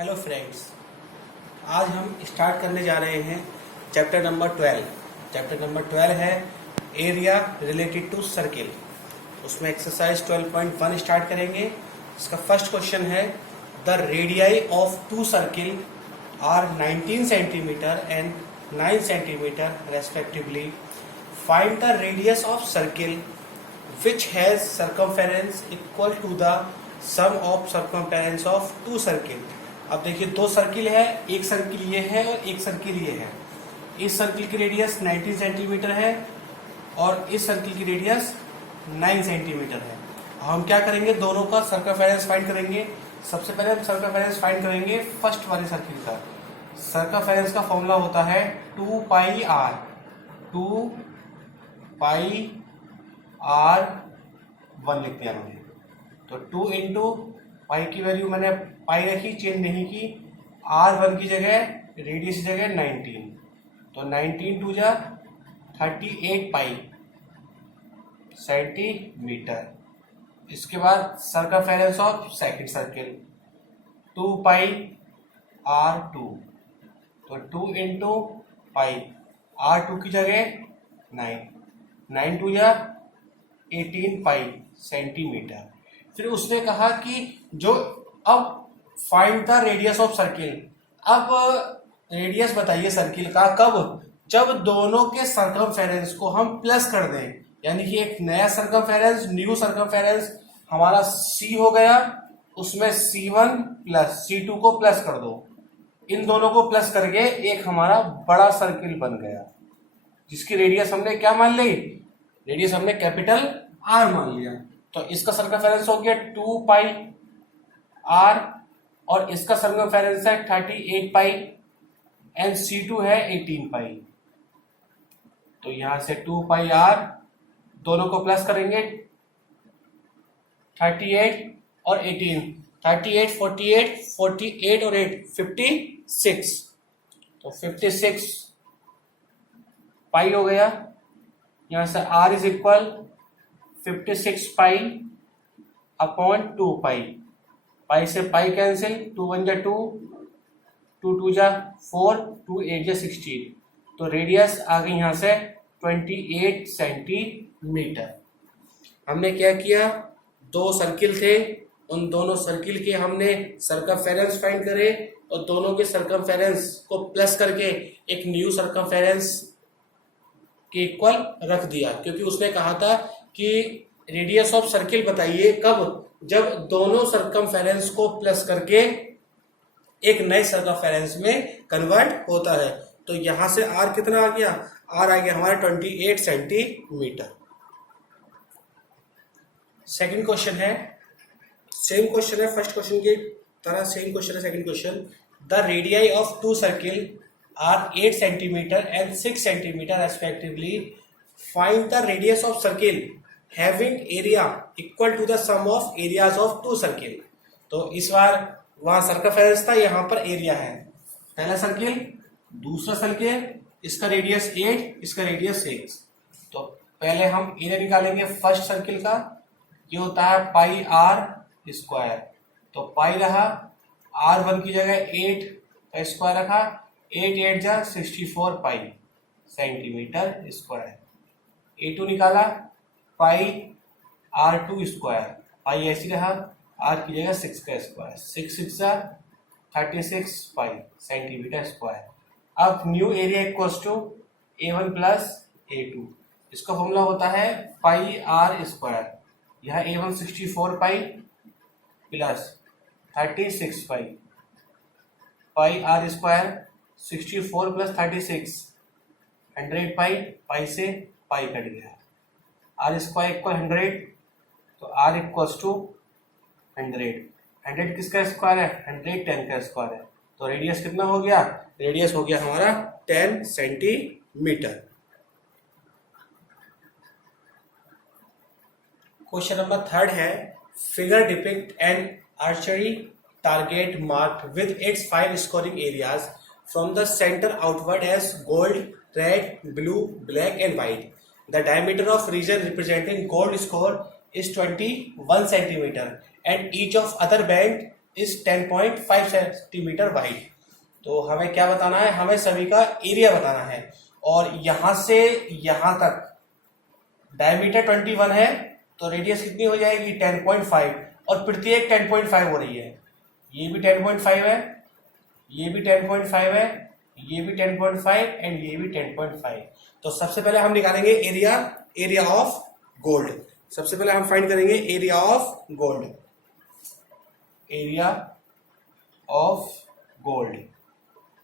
Hello friends, आज हम start करने जा रहे हैं चैप्टर नंबर 12। चैप्टर नंबर 12 है एरिया रिलेटेड टू सर्किल। उसमें एक्सरसाइज 12.1 स्टार्ट करेंगे। इसका फर्स्ट क्वेश्चन है the radii of two circle are 19 centimetre and 9 centimetre respectively. Find the radius of circle which has circumference equal to the sum of circumference of two circle। अब देखिए दो circle है, एक circle ये है और एक सर्किल ये है। इस सर्किल की रेडियस 19 सेंटीमीटर है और इस सर्किल की रेडियस 9 सेंटीमीटर है। हम क्या करेंगे, दोनों का सर्कमफेरेंस फाइंड करेंगे। सबसे पहले हम सर्कमफेरेंस फाइंड करेंगे फर्स्ट वाले सर्किल का। सर्कमफेरेंस का फॉर्मूला होता है 2 पाई आर। 2 पाई R1 लिखते हैं हमने। तो 2 इंटू पाई की वैल्यू मैंने पाई रखी, चेंज नहीं की। R1 की जगह, रेडियस की जगह 19, तो 19 टू जा 38 पाई सेंटीमीटर। इसके बाद circumference of second circle 2 pi R2, तो 2 इंटू पाई, R2 की जगह 9 टू जा 18 पाई सेंटीमीटर। फिर उसने कहा कि जो अब find the radius of circle. अब रेडियस बताइए सर्किल का कब, जब दोनों के सर्कमफेरेंस को हम प्लस कर दें। यानी कि एक नया सर्कमफेरेंस, न्यू सर्कमफेरेंस हमारा C हो गया, उसमें C1 प्लस C2 को प्लस कर दो। इन दोनों को प्लस करके एक हमारा बड़ा सर्किल बन गया, जिसकी रेडियस हमने क्या मान ली, रेडियस हमने कैपिटल R मान लिया। तो इसका सर्कमफेरेंस हो गया 2 पाई R और इसका सर्कमफेरेंस है 38 पाई एंड C2 है 18 पाई। तो यहां से 2 पाई R, दोनों को प्लस करेंगे 38 और 18, 38 48 48 और 8 56, तो 56 पाई हो गया। यहां से R is equal 56 pi upon 2 पाई। पाई से पाई कैंसिल, 2 1 जा 2, 2 2 जा 4, 2 8 जा 16। तो रेडियस आ गई यहां से 28 सेंटीमीटर। हमने क्या किया, दो सर्किल थे, उन दोनों सर्किल के हमने सर्कमफेरेंस फाइंड करे और दोनों के सर्कमफेरेंस को प्लस करके एक न्यू सर्कमफेरेंस के इक्वल रख दिया। क्योंकि उसने कहा था कि रेडियस ऑफ सर्किल बताइए कब, जब दोनों सर्कमफेरेंस को प्लस करके एक नए सर्कमफेरेंस में कन्वर्ट होता है। तो यहां से R कितना आ गया, R आ गया हमारा 28 सेंटीमीटर। सेकंड क्वेश्चन है, सेम क्वेश्चन है फर्स्ट क्वेश्चन की तरह, सेम क्वेश्चन है second question. The radii of two circle are 8 centimeter and 6 centimeter respectively. Find the radius of circle having area equal to the sum of areas of two circle। तो इस बार वहां circumference था, यहां पर area है। पहला circle, दूसरा circle, इसका रेडियस 8, इसका रेडियस 6। तो पहले हम एरिया निकालेंगे फर्स्ट सर्किल का। ये होता है पाई R स्क्वायर। तो पाई रहा, R1 की जगह 8 का स्क्वायर रखा, 8 8 जा 64 पाई सेंटीमीटर स्क्वायर। A2 निकाला, पाई R2 स्क्वायर, पाई ऐसी रहा, R की जगह 6 का स्क्वायर, 6 6 जा 36 पाई सेंटीमीटर स्क्वायर। अब new area equals to A1 plus A2। इसका फॉर्मूला होता है पाई R स्क्वायर। यह A1 64 पाई प्लस 36 पाई, पाई R स्क्वायर 64 प्लस 36 100 पाई, पाई से पाई कट गया, R स्क्वायर इक्वल 100, तो R इक्वल्स टू 100 किसका स्क्वायर है, 110 का स्क्वायर है। तो रेडियस कितना हो गया, रेडियस हो गया हमारा 10 सेंटीमीटर। क्वेश्चन नंबर थर्ड है figure depict an archery target marked with its 5 scoring areas from the center outward as gold, red, blue, black and white. The diameter of region representing gold score is 21 centimeter and each of other band is 10.5 centimetre wide. तो हमें क्या बताना है, हमें सभी का area बताना है। और यहां से यहां तक डायमीटर 21 है, तो रेडियस कितनी हो जाएगी 10.5, और प्रत्येक 10.5 हो रही है। ये भी 10.5 है, ये भी 10.5 है, ये भी 10.5 एंड ये भी 10.5। तो सबसे पहले हम निकालेंगे एरिया ऑफ गोल्ड। सबसे पहले हम फाइंड करेंगे area of gold. Area of gold,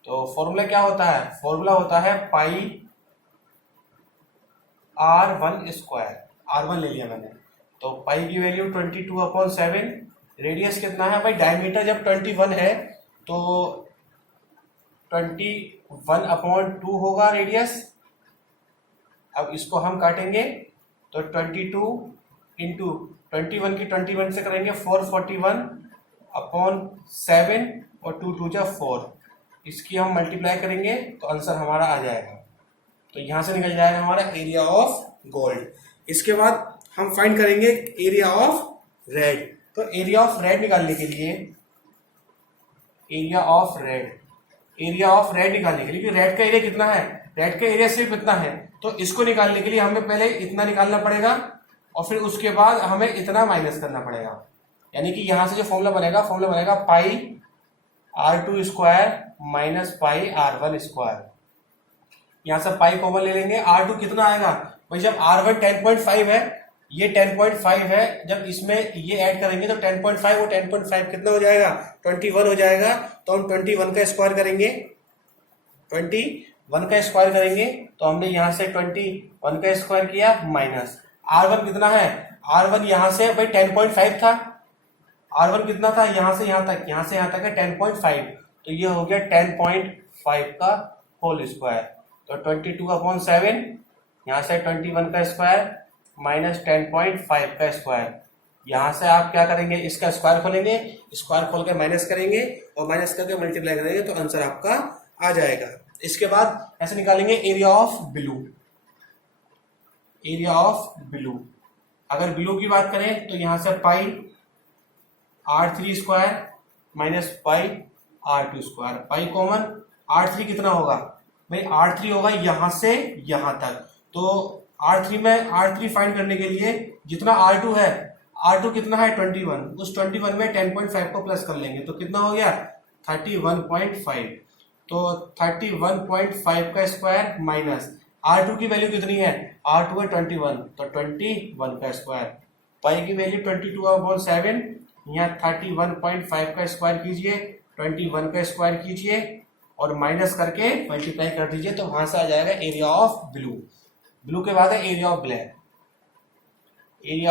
तो फॉर्मूला क्या होता है, फॉर्मूला होता है पाई R1 स्क्वायर। R1 ले लिया मैंने, तो पाई की वैल्यू 22/7। रेडियस कितना है भाई, डायमीटर जब 21 है तो 21/2 होगा रेडियस। अब इसको हम काटेंगे तो 22 इंटू 21 की 21 से करेंगे 441/7 और 2 2 जा 4। इसकी हम मल्टीप्लाई करेंगे तो आंसर हमारा आ जाएगा। तो यहां से निकल जाएगा हमारा एरिया ऑफ गोल्ड। इसके बाद हम फाइंड करेंगे एरिया ऑफ रेड। तो एरिया ऑफ रेड निकालने के लिए एरिया ऑफ रेड निकालने के लिए, क्योंकि रेड का एरिया कितना है, रेड का एरिया सिर्फ इतना है, तो इसको निकालने के लिए हमें पहले इतना निकालना पड़ेगा और फिर उसके बाद हमें इतना माइनस करना पड़ेगा। यानी कि यहां से जो फॉर्मूला बनेगा पाई R2 स्क्वायर माइनस पाई R1 स्क्वायर। यहां से पाई कॉमन ले लेंगे। R2 कितना आएगा भाई, जब R1 10.5 है, ये 10.5 है, जब इसमें ये ऐड करेंगे तो 10.5 और 10.5 कितना हो जाएगा 21 हो जाएगा। तो हम 21 का स्क्वायर करेंगे, 21 का स्क्वायर करेंगे तो हमने यहां से 21 का स्क्वायर किया माइनस R1 कितना है, R1 यहां से भाई 10.5 था, R1 कितना था यहां से यहां तक है 10.5, तो ये हो गया 10.5 का होल स्क्वायर। तो 22/7 यहां से 21 का स्क्वायर माइनस 10.5 का स्क्वायर। यहां से आप क्या करेंगे, इसका स्क्वायर खोलेंगे, स्क्वायर खोल के माइनस करेंगे और माइनस करके मल्टीप्लाई करेंगे तो आंसर आपका आ जाएगा। इसके बाद ऐसे निकालेंगे एरिया ऑफ ब्लू। अगर ब्लू की बात करें तो यहां से पाई R3 स्क्वायर माइनस पाई R2 square, pi common, R3 कितना होगा भाई, R3 होगा यहां से यहां तक। तो R3 फाइंड करने के लिए जितना R2 है, R2 कितना है 21, उस 21 में 10.5 को प्लस कर लेंगे तो कितना हो गया 31.5। तो 31.5 का स्क्वायर माइनस R2 की वैल्यू कितनी है, R2 है 21, तो 21 का स्क्वायर। पाई की वैल्यू 22/7, यहाँ 31.5 का स्क्वायर कीजिए, 21 का स्क्वायर कीजिए और माइनस करके मल्टीप्लाई कर दीजिए, तो वहां से आ जाएगा एरिया ऑफ ब्लू के बाद है एरिया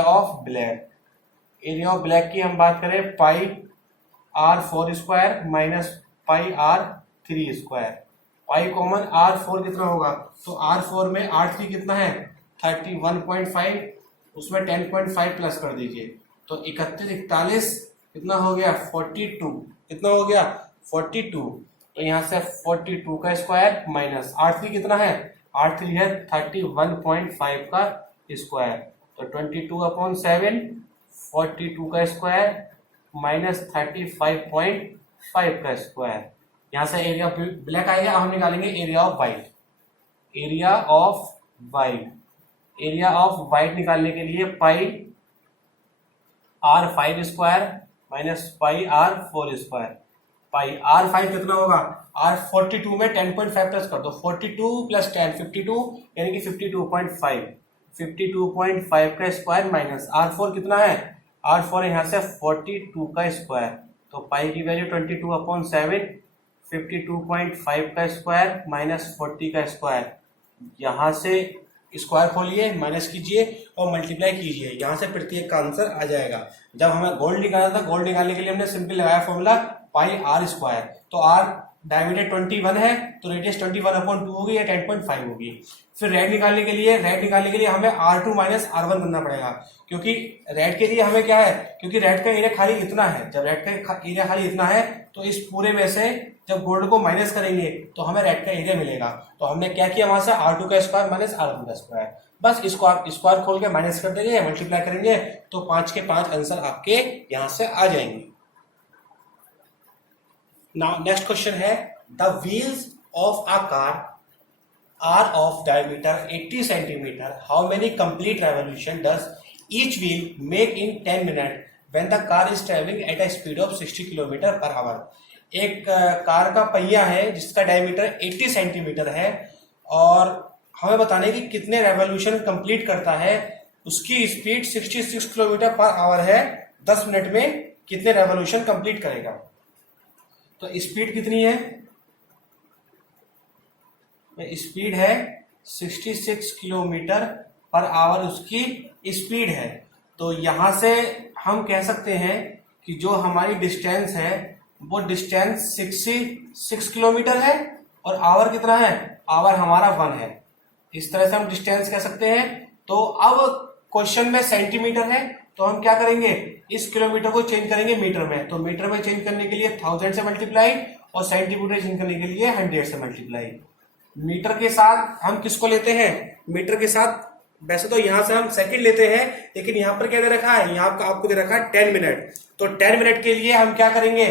ऑफ ब्लैक की हम बात करें पाई R4 स्क्वायर माइनस पाई R3 square. Pi common, R4 कितना होगा, तो R4 में R3 कितना है 31.5, उसमें 10.5 प्लस कर दीजिए तो 31 कितना हो गया 42, कितना हो गया 42। तो यहां से 42 का स्क्वायर माइनस R3 कितना है, R3 है 31.5 का स्क्वायर, तो 22/7 42 का स्क्वायर माइनस 35.5 का स्क्वायर। यहां से एरिया ब्लैक आएगा। हम निकालेंगे एरिया ऑफ वाइट निकालने के लिए pi R5 square minus pi R4 square. Pi R5 कितना होगा, R42 में 10.5 प्लस कर दो, 42 प्लस 10 52 यानी कि 52.5 का स्क्वायर माइनस R4 कितना है, R4 यहाँ से 42 का स्क्वायर। तो पाई की वैल्यू 22/7, 52.5 का स्क्वायर माइनस 40 का स्क्वायर। यहाँ से स्क्वायर खोलिए, माइनस कीजिए और मल्टीप्लाई कीजिए, यहाँ से प्रत्येक का आंसर आ जाएगा। जब हमें गोल्ड निकालना था, गोल्ड निकालने के लिए हमने सिंपल लगाया फॉर्मूला पाई R स्क्वायर। तो R डायमीटर 21 है तो रेडियस 21/2 होगी या 10.5 होगी। फिर रेड निकालने के लिए हमें R2 माइनस R1 करना पड़ेगा, क्योंकि रेड के लिए हमें क्या है, क्योंकि रेड का एरिया खाली इतना है। जब रेड का एरिया खाली इतना है तो इस पूरे में से जब गोल्ड को माइनस करेंगे तो हमें रेड का एरिया मिलेगा। तो हमने क्या किया, वहां से R2 का स्क्वायर माइनस R1 का स्क्वायर, बस इसको आप स्क्वायर खोल के माइनस कर देंगे, मल्टीप्लाई करेंगे तो 5 के 5 आंसर आपके यहां से आ जाएंगे। नाउ नेक्स्ट क्वेश्चन है, the wheels of a car are of diameter 80 centimeter. How many complete revolution does each wheel make in 10 minutes when the car is traveling at a speed of 60 km per hour? एक car का पहिया है जिसका diameter 80 centimetre है और हमें बताने की कितने रेवोल्यूशन कंप्लीट करता है, उसकी स्पीड 66 किलोमीटर पर आवर है, 10 मिनट में कितने रेवोल्यूशन कंप्लीट करेगा। तो स्पीड कितनी है, स्पीड है 66 किलोमीटर पर आवर उसकी स्पीड है। तो यहां से हम कह सकते हैं कि जो हमारी डिस्टेंस है वो डिस्टेंस 66 किलोमीटर है और आवर कितना है, आवर हमारा 1 है। इस तरह से हम डिस्टेंस कह सकते हैं। तो अब क्वेश्चन में सेंटीमीटर है तो हम क्या करेंगे, इस किलोमीटर को चेंज करेंगे मीटर में। तो मीटर में चेंज करने के लिए 1000 से मल्टीप्लाई और सेंटीमीटर चेंज करने के लिए 100 से मल्टीप्लाई। मीटर के साथ हम किसको लेते हैं, मीटर के साथ वैसे तो यहां से हम सेकंड लेते हैं, लेकिन यहां पर क्या दे रखा है, यहां पर आपको दे रखा है 10 मिनट। तो 10 मिनट के लिए हम क्या करेंगे,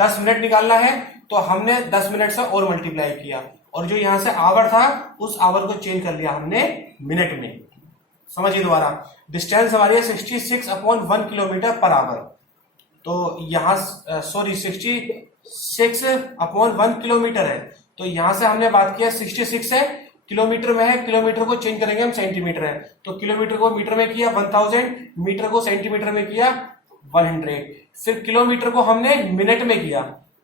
10 मिनट निकालना है तो हमने 10 मिनट से और मल्टीप्लाई किया और जो यहां से आवर था उस आवर को चेंज कर लिया हमने मिनट में। समझिए दोबारा, डिस्टेंस हमारी है 66/1 किलोमीटर पर आवर। तो यहां सॉरी 66/1 किलोमीटर है। तो यहां से हमने बात किया 66 है, किलोमीटर में है, किलोमीटर को चेंज करेंगे हम सेंटीमीटर है। तो किलोमीटर को मीटर में किया 1000, मीटर को सेंटीमीटर में किया 100, फिर किलोमीटर को हमने मिनट में किया,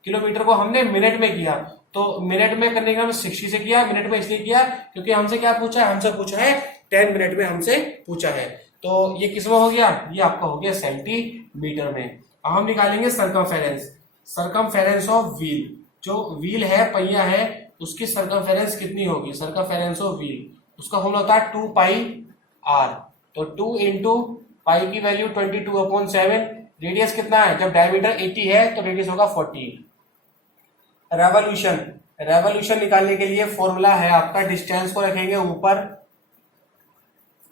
किलोमीटर को हमने मिनट में किया। तो मिनट में करने का हमने 60 से किया, मिनट में इसलिए किया क्योंकि हमसे क्या पूछा है, हमसे पूछा है 10 मिनट में हमसे पूछा है। तो ये किस में हो गया, ये आपका हो गया सेंटीमीटर में। अब हम निकालेंगे सरकमफेरेंस, सरकमफेरेंस ऑफ व्हील। जो व्हील है, पहिया है, उसकी सरकमफेरेंस कितनी होगी, सरकमफेरेंस ऑफ व्हील, उसका फॉर्मूला होता है 2 पाई आर। तो 2 इंटू पाई की वैल्यू 22/7, रेडियस कितना है, जब डायमीटर 80 है तो रेडियस होगा 40। रेवोल्यूशन, रेवोल्यूशन निकालने के लिए फॉर्मूला है आपका, डिस्टेंस को रखेंगे ऊपर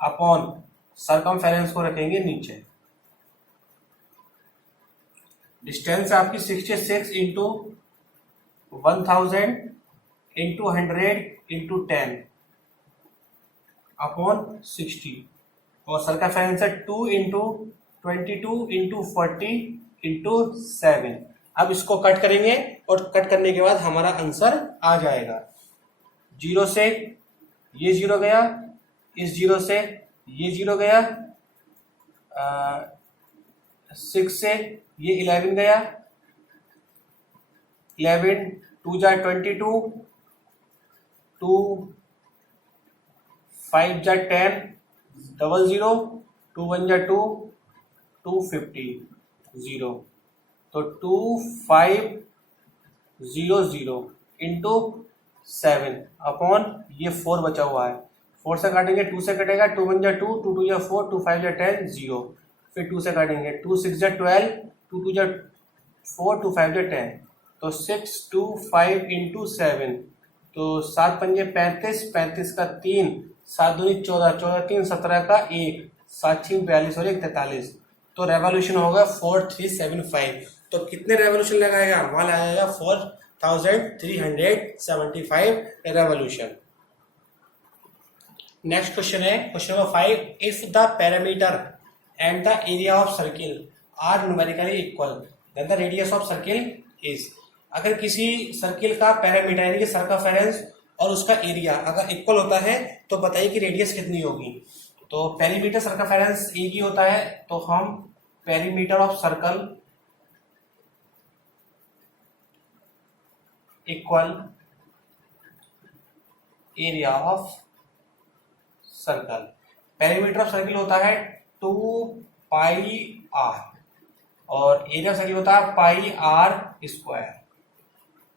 अपॉन सरकमफेरेंस को रखेंगे नीचे। डिस्टेंस आपकी 66 इंटू 1000 इंटू 100 इंटू 10 अपॉन 60 और सरकमफेरेंस है 2 इंटू 22 इंटू 40 इंटू 7। अब इसको कट करेंगे और कट करने के बाद हमारा आंसर आ जाएगा। 0 से ये 0 गया, इस 0 से ये 0 गया, 6 से ये 11 गया, 11 2 जा 22, 2 5 जा 10, 00, 2 1 जा 2, 250 0। तो 2500 इंटू 7 अपॉन ये 4 बचा हुआ है, 4 से काटेंगे 2 से कटेगा, 2 1 जा 2, 2 2 जा 4, 2 5 जा 10 0, फिर 2 से काटेंगे, 2 6 जा 12, 2 2 जा 4, 2 5 जा 10। तो 6 2 5 इंटू 7, तो 7 पंजे 35, 35 का 3, 7 दूनी 14, 14 3 17 का 1, 7 6 42 और 1 43। तो रेवोल्यूशन होगा 4375। तो कितने रेवोल्यूशन लगाएगा, वहां लगाएगा 4375 रेवोल्यूशन। नेक्स्ट क्वेश्चन है question number 5, if the parameter and the area of circle are numerically equal then the radius of circle is. अगर किसी सर्किल का पैरामीटर यानी कि सर्कमफेरेंस और उसका एरिया अगर इक्वल होता है तो बताइए कि रेडियस कितनी होगी। तो पेरीमीटर सर्कमफेरेंस एक ही होता है, तो हम perimeter of circle equal area of circle. Perimeter of circle होता है 2 पाई आर और एरिया ऑफ सर्किल होता है पाई आर स्क्वायर।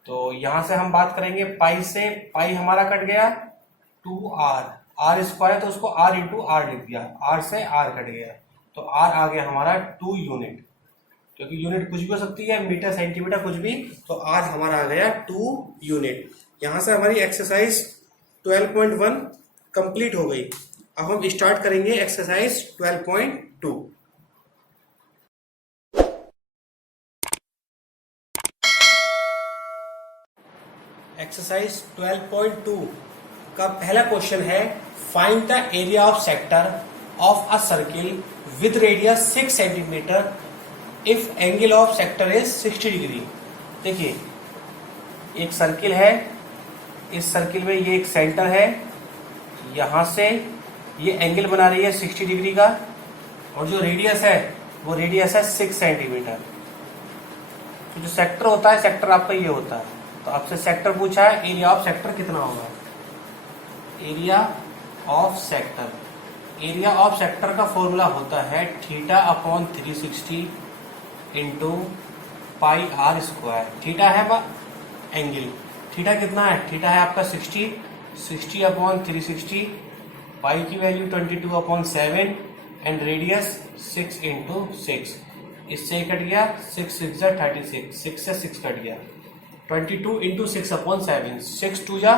तो यहां से हम बात करेंगे पाई से, पाई हमारा कट गया, 2 आर स्क्वायर, तो उसको आर इंटू आर लिख दिया, आर से आर कट गया, तो आर आ गया हमारा 2 यूनिट, क्योंकि यूनिट कुछ भी हो सकती है, मीटर सेंटीमीटर कुछ भी, तो आर हमारा आ गया 2 यूनिट। यहां से हमारी एक्सरसाइज 12.1 कंप्लीट हो गई। अब हम स्टार्ट करेंगे एक्सरसाइज 12.2। एक्सरसाइज 12.2 का पहला क्वेश्चन है find the area of sector of a circle with radius 6 centimetre if angle of sector is 60 degree. देखिए एक सर्किल है, इस सर्किल में ये एक सेंटर है, यहां से ये एंगल बना रही है 60 डिग्री का, और जो रेडियस है वो रेडियस है 6 सेंटीमीटर। तो जो सेक्टर होता है, सेक्टर आपका ये होता है। तो आपसे सेक्टर पूछा है, एरिया ऑफ सेक्टर कितना होगा। Area of sector, area of sector का फॉर्मूला होता है theta upon 360 into pi R square. Theta है एंगल, थीटा कितना है, थीटा है आपका 60 अपॉन 360, पाई की value 22 upon 7 and radius 6 into 6। इससे कट गया 6 6 जा 36, 6 से 6 कट गया, 22 इंटू 6 अपॉन 7, 6 2 जा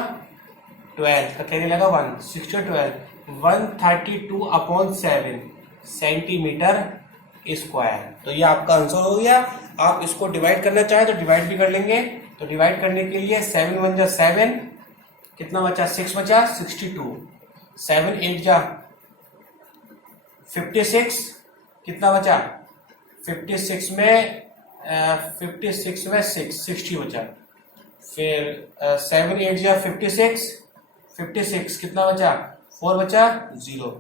12 का कहने लगा 1, 6 to 12, 132 अपॉन 7 सेंटीमीटर स्क्वायर। तो ये आपका आंसर हो गया। आप इसको डिवाइड करना चाहे तो डिवाइड भी कर लेंगे। तो डिवाइड करने के लिए 7 1 जा 7, कितना बचा 6 बचा 62, 7 8 जा 56, कितना बचा 56 में 60 बचा। फिर 7 8 जा 56 कितना बचा 4 बचा 0,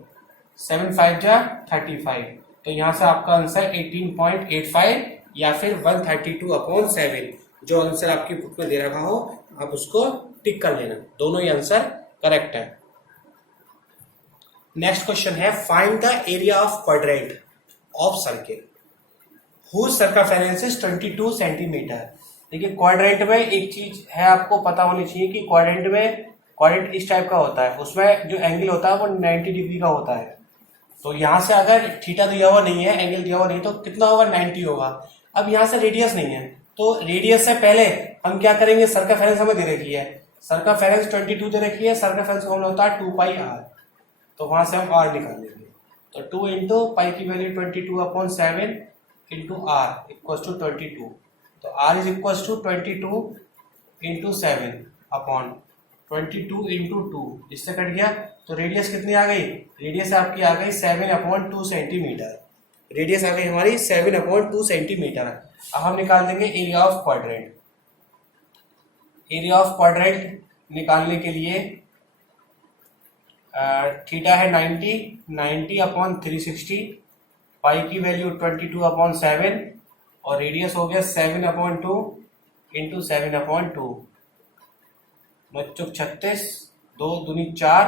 7 5 जा 35। तो यहां से आपका आंसर 18.85 या फिर 132 अपॉन 7, जो आंसर आपकी बुक में दे रखा हो आप उसको टिक कर लेना, दोनों ही आंसर करेक्ट है। नेक्स्ट क्वेश्चन है find the area of quadrant of circle whose circumference is 22 centimetre. देखिए क्वाड्रेंट में एक चीज है आपको पता होनी चाहिए कि क्वाड्रेंट इस टाइप का होता है, उसमें जो एंगल होता है वो 90 डिग्री का होता है। तो यहां से अगर थीटा दिया हुआ नहीं है, एंगल दिया हुआ नहीं, तो कितना होगा 90 होगा। अब यहां से रेडियस नहीं है, तो रेडियस से पहले हम क्या करेंगे, सर्कमफेरेंस हमें दे रखी है, सर्कमफेरेंस 22 दे रखी है, सर्कमफेरेंस का फॉर्मूला होता है 2 पाई आर। तो वहां से हम आर निकाल लेंगे। तो 2 इंटू पाई की value 22 upon 7 into R equal to 22। तो R is equal to 22 into 7 upon 22 into 2, इससे कट गया। तो रेडियस कितनी आ गई, रेडियस आपकी आ गई 7 अपॉन 2 सेंटीमीटर। रेडियस आ गई हमारी 7 अपॉन 2 सेंटीमीटर। अब हम निकाल देंगे area of quadrant. Area of quadrant निकालने के लिए थीटा है 90 अपॉन 360, पाई की वैल्यू 22 अपॉन 7 और रेडियस हो गया 7 अपॉन 2 इंटू 7 अपॉन 2, 9 36, 2 दूनी 4,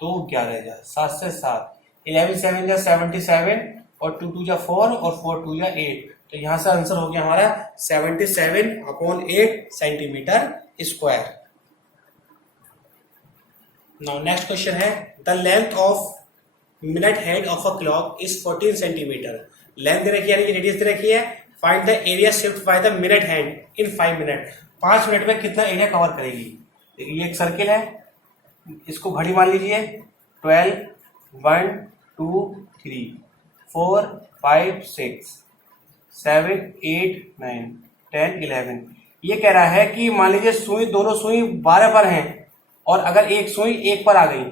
2 11 7 से 7, 11 7 जा 77 और 2 2 जा 4 और 4 2 जा 8। तो यहां से आंसर हो गया हमारा 77 upon 8 centimetre square. Now next question है the length of minute hand of a clock is 14 centimetre. Length दे रखी है, यानी कि रेडियस दे रखी है। Find the area shift by the minute hand in 5 minute. 5 minute में कितना एरिया कवर करेगी। देखिए ये एक सर्किल है, इसको घड़ी मान लीजिए 12 1 2 3 4 5 6 7 8 9 10 11। ये कह रहा है कि मान लीजिए सुई, दोनों सुई 12 पर हैं और अगर एक सुई 1 पर आ गई,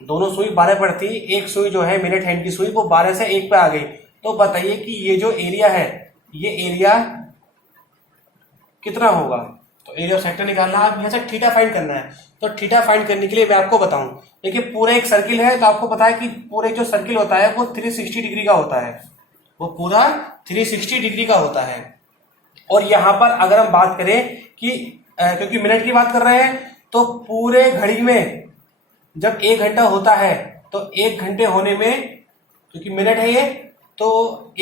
दोनों सुई 12 पर थी, एक सुई जो है मिनट हैंड की सुई वो 12 से 1 पे आ गई। तो बताइए कि ये जो एरिया है, ये एरिया कितना होगा। तो एरिया ऑफ सेक्टर निकालना, आप यहां से थीटा फाइंड करना है। तो थीटा फाइंड करने के लिए मैं आपको बताऊं, देखिए पूरे एक सर्किल है, तो आपको पता है कि पूरे जो सर्किल होता है वो 360 डिग्री का होता है, वो पूरा 360 डिग्री का होता है। और यहां पर अगर हम बात करें कि क्योंकि मिनट की बात कर रहे हैं, तो पूरे घड़ी में जब 1 घंटा होता है तो 1 घंटे होने में, क्योंकि मिनट है ये, तो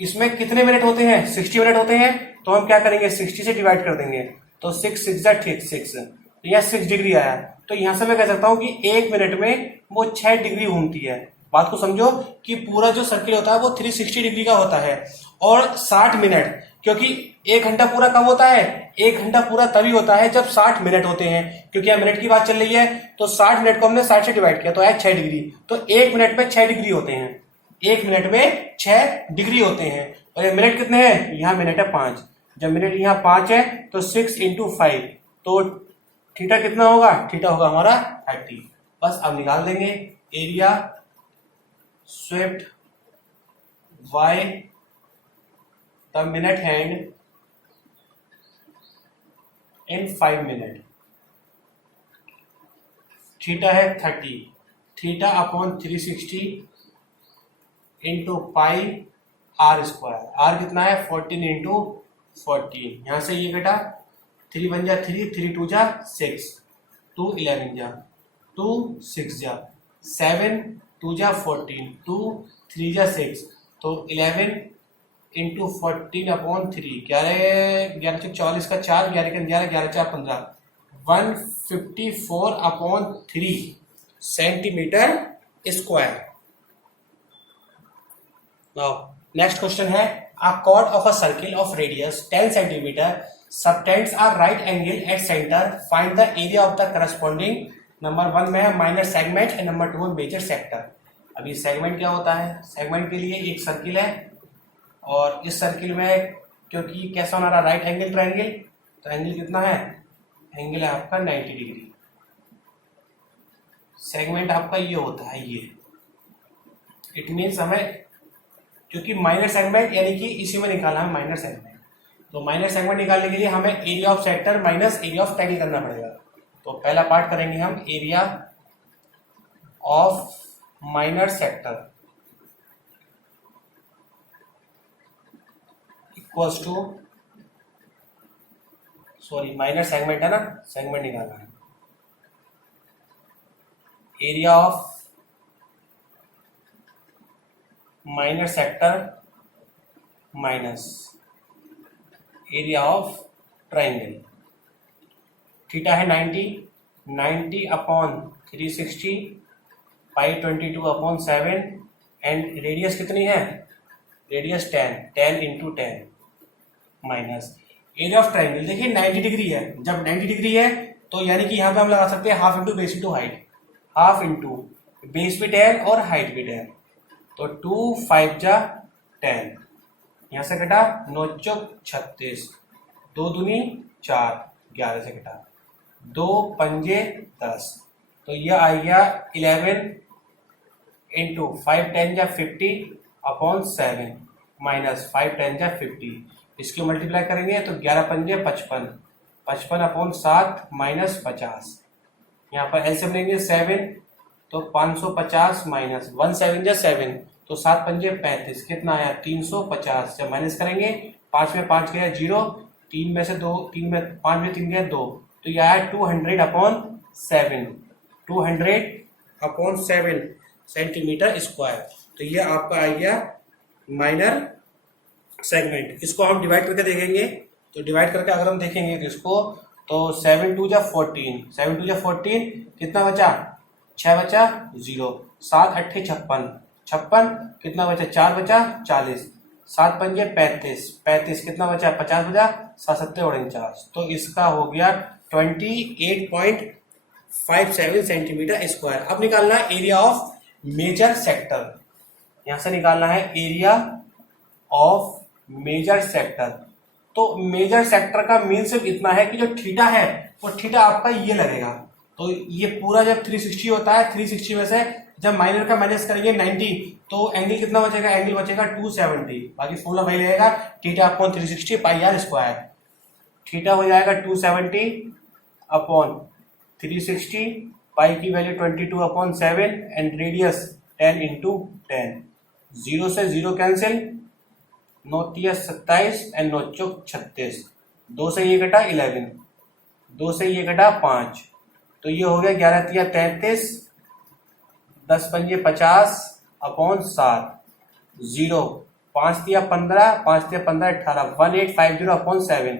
इसमें कितने मिनट होते हैं 60 मिनट होते हैं। तो हम क्या करेंगे 60 से डिवाइड कर देंगे, तो 6 6 जा 6, यह 6 डिग्री आया। तो यहां से मैं कह सकता हूं कि 1 मिनट में वो 6 डिग्री घूमती है। बात को समझो कि पूरा जो सर्किल होता है वो 360 डिग्री का होता है। और 60 मिनट, क्योंकि 1 घंटा पूरा कब होता है, 1 घंटा पूरा तभी होता है जब 60 मिनट होते हैं। क्योंकि यहाँ मिनट की बात चल रही है, तो 60 मिनट को हमने 60 से डिवाइड किया तो आया 6 डिग्री। तो 1 मिनट में 6 डिग्री होते हैं, 1 मिनट में 6 डिग्री होते हैं। और ये मिनट कितने हैं, यहाँ मिनट है 5। जब मिनट यहाँ 5 है तो 6 इंटू 5, तो थीटा कितना होगा, थीटा होगा हमारा 30। बस अब निकाल देंगे area swept by the minute hand in 5 minute. Theta है 30, theta upon 360 into pi R square. R कितना है 14 इंटू 14। यहाँ से ये बेटा 3 1 जा 3, 3 2 जा 6, 2 11 जा 2 6 जा 7 2 जा 14, 2 3 जा 6, तो 11 इंटू 14 अपॉन 3, 11 11 से 44 का 4, 11 का 11, 11 4 15, 154 upon 3 centimetre square. Now next question है, a chord of a circle of radius 10 centimeter subtends a right angle at center, find the area of the corresponding। Number 1 में है माइनर सेगमेंट एंड नंबर 2 में major sector. अभी segment क्या होता है, segment के लिए एक सर्किल है और इस सर्किल में क्योंकि कैसा होना रहा राइट एंगल ट्रायंगल, तो एंगल कितना है, एंगल है आपका 90 डिग्री। सेगमेंट आपका ये होता है, ये इट मीन्स हमें क्योंकि माइनर सेगमेंट यानी कि इसी में निकालना है माइनर सेगमेंट, तो माइनर सेगमेंट निकालने के लिए हमें area of sector minus area of triangle करना पड़ेगा। तो पहला पार्ट करेंगे हम area of minor sector equals to, sorry minor segment है ना, सेगमेंट निकालना है, area of minor sector minus area of triangle. Theta है 90, 90 upon 360 pi 22 upon 7 and radius कितनी है, radius 10, 10 into 10 minus area of triangle. देखिए 90 डिग्री है, जब 90 डिग्री है तो यानी कि यहाँ पे हम लगा सकते हैं half into base into height, half into base भी 10 और हाइट भी 10, तो 2 5 जा 10, यहाँ से कटा 9 चौक 36, 2 दूनी 4, 11 से कटा 2 पंजे 10, तो ये आ गया 11 इंटू 5 10 जा 50 अपॉन 7 माइनस 5 10 जा 50। इसको मल्टीप्लाई करेंगे तो 11 पंजे 55, 55 अपॉन 7 माइनस 50। यहाँ पर एलसीएम लेंगे 7, तो 550 माइनस 1 7 जा 7, तो 7 पंजे 35, कितना आया 350। जब माइनस करेंगे 5 में 5 गया 0, 3 में से 2, 3 में 5 में 3 गया 2, तो यह आया 200 अपॉन 7, 200 अपॉन 7 सेंटीमीटर स्क्वायर। तो ये आपका आ गया माइनर सेगमेंट। इसको हम डिवाइड करके देखेंगे, तो डिवाइड करके अगर हम देखेंगे तो इसको, तो 7 2 जा 14, 7 2 जा 14, कितना बचा 6 बचा 0, 7 8 56, 56 कितना बचा 4 बचा 40, 7 पंजे 35, 35 कितना बचा 50 बचा 7 7 49, तो इसका हो गया 28.57 सेंटीमीटर स्क्वायर। अब निकालना है एरिया ऑफ मेजर सेक्टर, यहां से निकालना है एरिया ऑफ मेजर सेक्टर। तो मेजर सेक्टर का मीन सिर्फ इतना है कि जो थीटा है वो थीटा आपका ये लगेगा, तो ये पूरा जब 360 होता है 360 में से जब माइनर का माइनस करेंगे 90, तो एंगल कितना बचेगा, एंगल बचेगा 270। बाकी फॉर्मूला वही रहेगा theta upon 360 pi R square. Theta हो जाएगा 270 अपॉन 360, पाई की value 22 upon 7 and radius 10 into 10, 0 से 0 कैंसिल, 9 3 27 एंड 9 चौक 36, 2 से ये घटा 11, 2 से ये घटा 5, तो ये हो गया 11 3 33, 10 पंजे 50 अपॉन 7, 0 5 3 15, 5 3 15 18, 1850 अपॉन 7।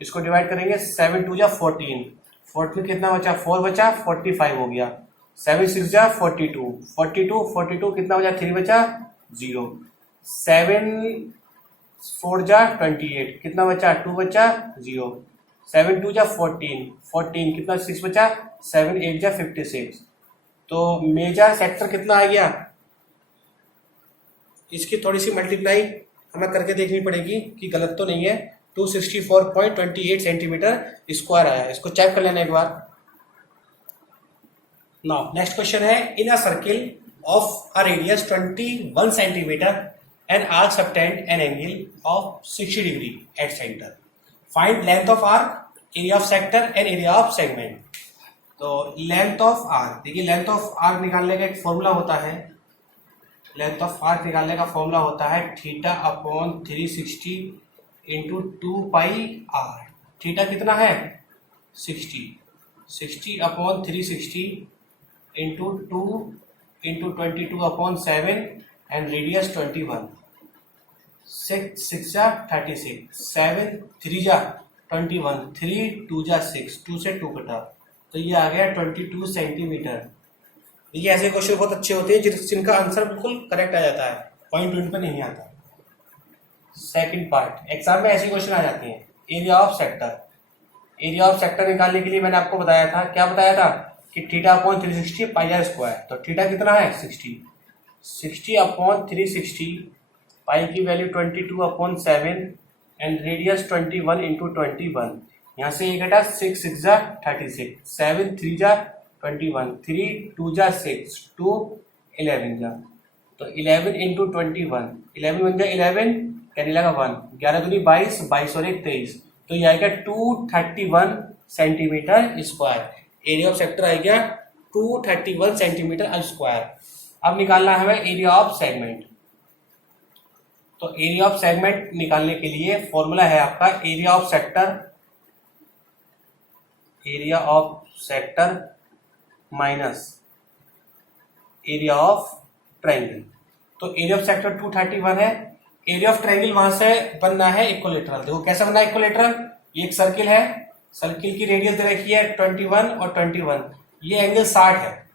इसको डिवाइड करेंगे 7 2 जा 14, 14 कितना बचा 4 बचा 45 हो गया, 7 6 जा 42, 42 42 कितना बचा 3 बचा 0, 7 4 जा 28 कितना बचा 2 बचा 0, 7 2 जा 14, 14 कितना 6 बचा 7 8 जा 56। तो मेजर सेक्टर कितना आ गया, इसकी थोड़ी सी मल्टीप्लाई हमें करके देखनी पड़ेगी कि गलत तो नहीं है। 264.28 सेंटीमीटर स्क्वायर आया। इसको चेक कर लेना एक बार। नाउ नेक्स्ट क्वेश्चन है, in a circle of a radius 21 centimetre an arc subtend an angle of 60 degree at centre, find length of arc, area of sector and area of segment. तो length of arc, देखिए length of arc निकालने का एक formula होता है, length of arc निकालने का formula होता है theta upon 360 into 2 pi R. Theta कितना है 60 upon 360 into 2 into 22 upon 7 and radius 21। 6 जा 36, 7 3 जा 21, 3 2 जा 6, 2 से 2 कटा, तो ये आ गया 22 सेंटीमीटर। ये ऐसे क्वेश्चन बहुत अच्छे होते हैं जिनका आंसर बिल्कुल करेक्ट आ जाता है, पॉइंट पे नहीं आता। सेकंड पार्ट, एग्जाम में ऐसे क्वेश्चन आ जाते हैं। Area of sector, area of sector निकालने के लिए मैंने आपको बताया था, क्या बताया था कि theta upon 360 pi R square. तो थीटा कितना है 60 अपॉन 360, पाई की value 22 upon 7 and radius 21 into 21। यहाँ से ये घटा 6 6 जा 36, 7 3 जा 21, 3 2 जा 6, 2 11 जा, तो 11 इंटू 21, 11 बन जा 11, कहने लगा 1, 11 दूनी 22, 22 और 1 23, तो ये आएगा 231 centimetre square. Area of sector आएगा 231 सेंटीमीटर स्क्वायर। अब निकालना है हमें एरिया ऑफ सेगमेंट। तो एरिया ऑफ सेगमेंट निकालने के लिए फॉर्मूला है आपका area of sector, area of sector minus area of triangle. तो एरिया ऑफ सेक्टर 231 है, एरिया ऑफ ट्रायंगल वहां से बनना है इक्विलेटरल। देखो कैसा बना है इक्विलेटरल, ये एक सर्किल है, सर्किल की रेडियस दे रखी है 21 और 21, ये एंगल 60 है।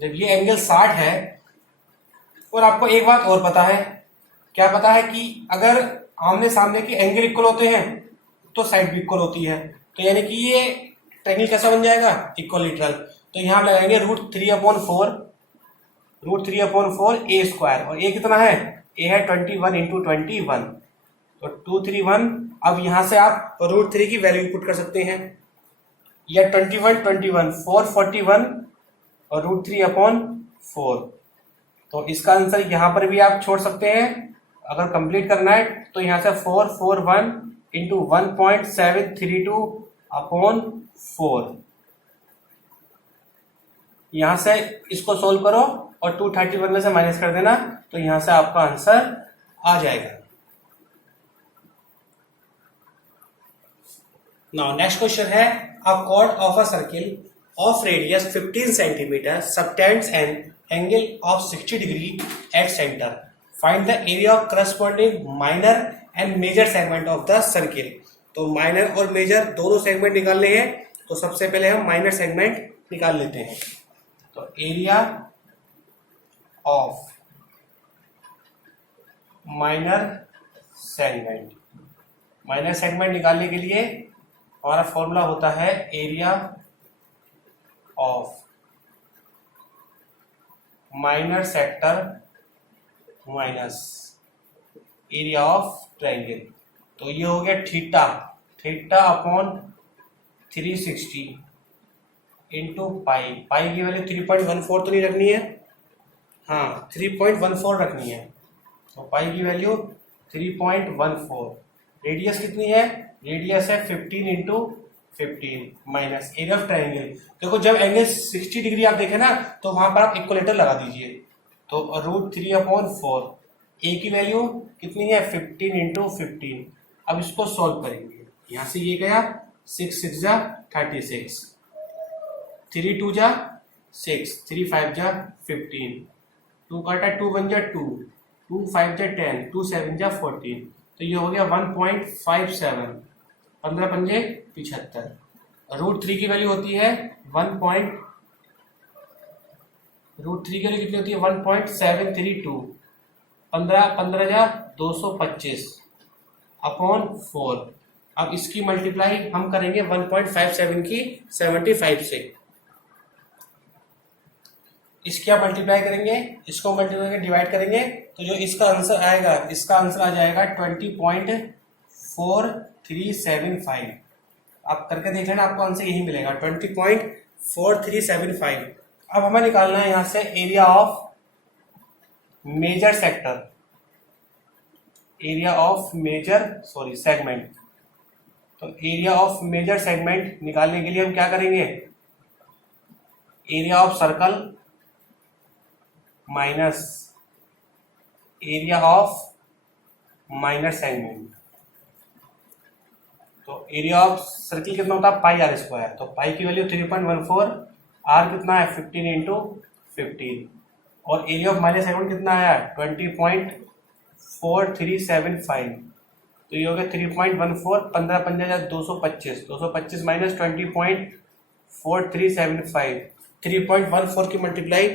जब ये एंगल 60 है, और आपको एक बात और पता है, क्या पता है कि अगर आमने सामने के एंगल इक्वल होते हैं तो साइड भी इक्वल होती है, तो यानी कि ये ट्रायंगल कैसा बन जाएगा इक्विलेटरल। तो यहां लगाएंगे रूट थ्री अपॉन फोर ए स्क्वायर, और ए कितना है, ए है 21 इंटू 21, तो 231। अब यहां से आप रूट 3 की वैल्यू पुट कर सकते हैं, या 21 441 और रूट 3 अपॉन 4। तो इसका आंसर यहां पर भी आप छोड़ सकते हैं। अगर कंप्लीट करना है तो यहां से 441 इंटू 1.732 अपॉन 4, यहां से इसको सोल्व करो और 231 में से माइनस कर देना, तो यहां से आपका आंसर आ जाएगा। नाउ नेक्स्ट क्वेश्चन है, a chord of a circle of radius 15 centimetre subtends an angle of 60 degree at centre, find the area of corresponding minor and major segment of the circle. तो minor और major दोनों segment निकालने हैं, तो सबसे पहले हम माइनर सेगमेंट निकाल लेते हैं। तो area of minor segment, minor segment निकालने के लिए हमारा फॉर्मूला होता है area of minor sector minus area of triangle. तो ये हो गया थीटा अपॉन 360 इंटू पाई, पाई की वैल्यू 3.14 तो नहीं रखनी है, हाँ 3.14 रखनी है, तो पाई की वैल्यू 3.14। रेडियस कितनी है, रेडियस है 15 into 15 minus area of triangle. देखो जब एंगल 60 डिग्री आप देखें ना, तो वहां पर आप इक्वलेटर लगा दीजिए, तो रूट 3 अपॉन 4, ए की वैल्यू कितनी है 15 इंटू 15। अब इसको सॉल्व करेंगे, यहां से ये गया 6 6 जा 36, 3 2 जा 6, 3 5 जा 15, 2 काटा 2 1 जा 2, 2 5 जा 10, 2 7 जा 14, तो ये हो गया 1.57, 15 पंजे 75। रूट 3 की वैल्यू होती है रूट 3 की वैल्यू कितनी होती है 1.732, 15 15 जा 225 अपॉन 4। अब इसकी मल्टीप्लाई हम करेंगे 1.57 की 75 से, इसकी आप मल्टीप्लाई करेंगे, इसको मल्टीप्लाई करके डिवाइड करेंगे, तो जो इसका आंसर आएगा, इसका आंसर आ जाएगा 20.4375। आप करके देख लेना, आपको आंसर यही मिलेगा 20.4375। अब हमें निकालना है यहाँ से area of major sector, area of major segment. तो एरिया ऑफ मेजर सेगमेंट निकालने के लिए हम क्या करेंगे, area of circle minus area of minor segment. तो एरिया ऑफ सर्किल कितना होता है, पाई आर स्क्वायर। तो पाई की वैल्यू 3.14, आर कितना है 15 इंटू 15, और एरिया ऑफ माइनर सेगमेंट कितना आया 20.4375। तो ये हो गया 3.14, 15 पंजा 225, 225 माइनस 20.4375, 3.14 की मल्टीप्लाई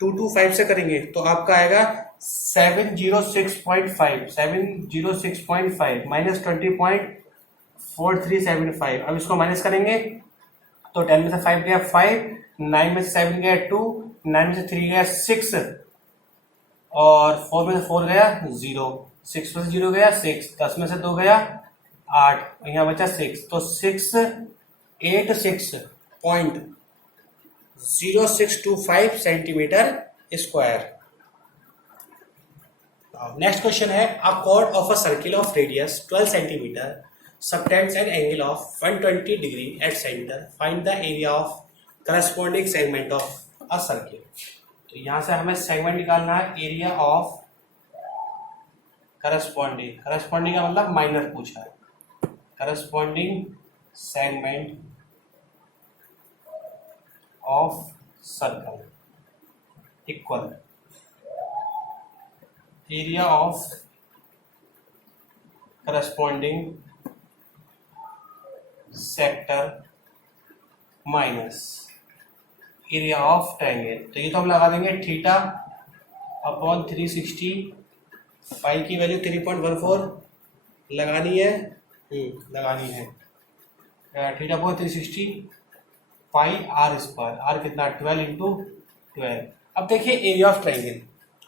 225 से करेंगे तो आपका आएगा 706.5, 706.5 माइनस 20.4375। अब इसको माइनस करेंगे तो 10 में से 5 गया 5, 9 में से 7 गया 2, 9 में से 3 गया 6, और 4 में से 4 गया 0, 6 में से 0 गया 6, 10 में से 2 गया 8, यहाँ बचा 6। तो 686.0625 सेंटीमीटर स्क्वायर। नेक्स्ट क्वेश्चन है, a chord of a circle of radius 12 centimeter subtends an angle of 120 degree at center. Find the area of corresponding segment of a circle. तो यहाँ से हमें सेगमेंट निकालना है, एरिया ऑफ करस्पॉन्डिंग, करस्पॉन्डिंग का मतलब minor पूछा है, corresponding segment of circle equal area of corresponding sector minus area of triangle. तो ये तो हम लगा देंगे थीटा अपॉन 360, पाई की वैल्यू 3.14 लगानी है, लगानी है, theta upon 360 pi R square, R कितना 12 इंटू 12। अब देखिए एरिया ऑफ ट्रायंगल,